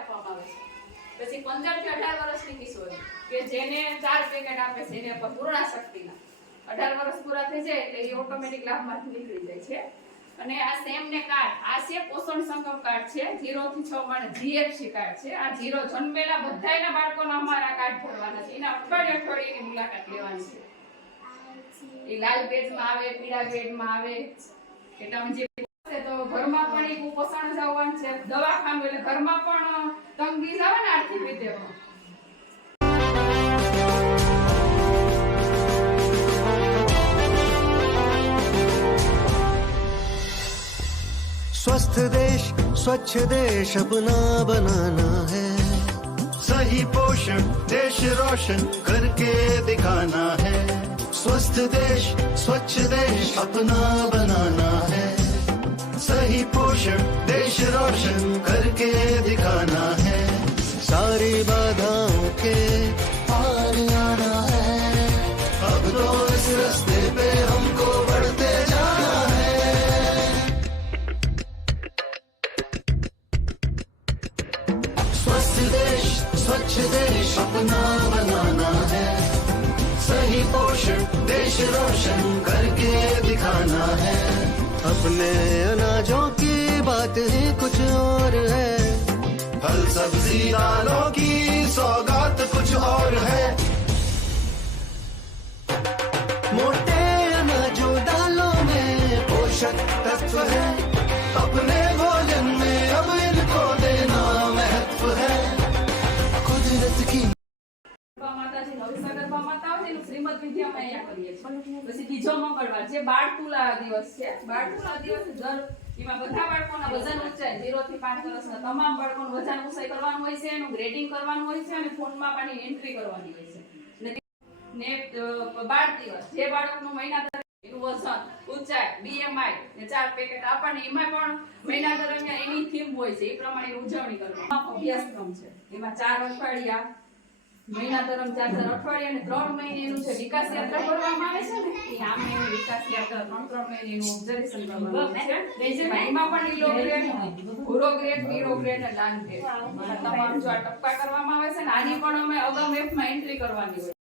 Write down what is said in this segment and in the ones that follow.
આપવામાં આવે છે। પછી 15 થી 18 વર્ષની કિશોરી કે જેને 4 પેકેટ આપે છે એને પૂર્ણ શક્તિના 18 વર્ષ પૂરા થઈ જાય એટલે એ ઓટોમેટિક લાભમાંથી નીકળી જાય છે। અને આ સેમ ને કાર્ડ આ છે પોષણ સંગમ કાર્ડ છે 0 થી 6 માટે જીએફસી કાર્ડ છે। આ 0 જન્મેલા બધાયના બાળકોનો અમારા કાર્ડ ભરવાના છે, એના અઠવાડિયેની મુલાકાત લેવાની છે। એ લાલ બેડમાં આવે, પીળા બેડમાં આવે એટલે અમે જે તો ઘરમાં પણ એક કુપોષણ જવાનું છે, દવાખાનું એટલે ઘરમાં પણ તંગી જાવે ને આર્થિક રીતે। स्वस्थ देश स्वच्छ देश अपना बनाना है, सही पोषण देश रोशन करके दिखाना है। स्वस्थ देश स्वच्छ देश अपना बनाना है, सही पोषण देश रोशन करके दिखाना है। सारी बाधाओं के पार आना है, अब तो इस रास्ते पे हमको बढ़ते जाना है। स्वस्थ देश स्वच्छ देश अपना बनाना है, सही पोषण देश रोशन करके दिखाना है। अपने अनाजों की बात ही कुछ और है, फल सब्जी दालों की सौगात कुछ और है। मोटे अनाजों दालों में पोषक तत्व है, अपने भोजन में अब इनको देना महत्व है। कुदरत की માતાજી નવસાગર માતાજી શ્રીમદ વિદ્યા અમે અહીંયા કરીએ છીએ। પછી બીજો મંગળવાર જે બાળ તુલા દિવસ છે, બાળ તુલા દિવસ દર એમાં બધા બાળકોના વજન ઊંચાઈ 0 થી 5 વર્ષના તમામ બાળકોનું વજન ઊંચાઈ કરવાનું હોય છે, એનું ગ્રેડિંગ કરવાનું હોય છે અને ફોનમાં પાણી એન્ટ્રી કરવાની હોય છે। ને બાળ દિવસ જે બાળકનું મહિના એનું વજન ઊંચાઈ બીએમઆઈ ને 4 પેકેટ આપણને એમાં પણ મહિના દરમિયાન એની થીમ હોય છે, એ પ્રમાણે ઉજવણી કરવાનો અભ્યાસક્રમ છે। એમાં 4 અઠવાડિયા મહિના દરમિયાન 4 અઠવાડિયા અને 3 મહિને એનું છે વિકાસ યાત્રા કરવામાં આવે છે ને એ આમે એનું વિકાસ યાત્રા 3 મહિને એનું ઓબ્ઝર્વેશન કરવામાં આવે છે। એમાં પણ લીલો ગ્રેડ, ભૂરો ગ્રેડ, પીળો ગ્રેડ અને લાલ ગ્રેડ તમામ જો ટપકા કરવામાં આવે છે ને આની પણ અમે અગાઉ મેપમાં એન્ટ્રી કરવાની હોય।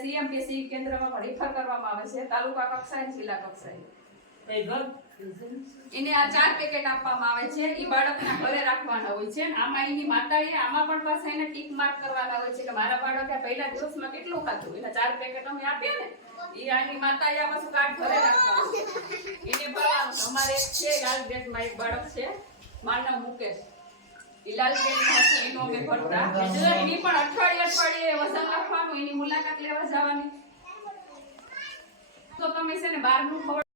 સીએમપીસી કેન્દ્રમાં પણ રિફર કરવામાં આવે છે, તાલુકા કક્ષાએ જિલ્લા કક્ષાએ। એને આ 4 પેકેટ આપવામાં આવે છે, એ બાળકના ઘરે રાખવાના હોય છે। આમાં એની માતાએ આમાં પણ પાછા એને ટીક માર્ક કરવાના હોય છે કે મારા બાળકે પહેલા દિવસમાં કેટલું ખાધું, એના 4 પેકેટ અમે આપીએ ને એ આની માતાએ આ પાછું કાર્ડ ઘરે રાખવાનું છે, એને ભરવાનું। અમારે એક છે લાલ બેટમાં એક બાળક છે માનવ મુકેશ, લાલ બેટમાં છે એનો અમે ભરતા। એની પણ અઠવાડિયે વજન રાખવાનું, એની મુલાકાત લેવા જવાની। તો તમે છે ને બહારનું ખબર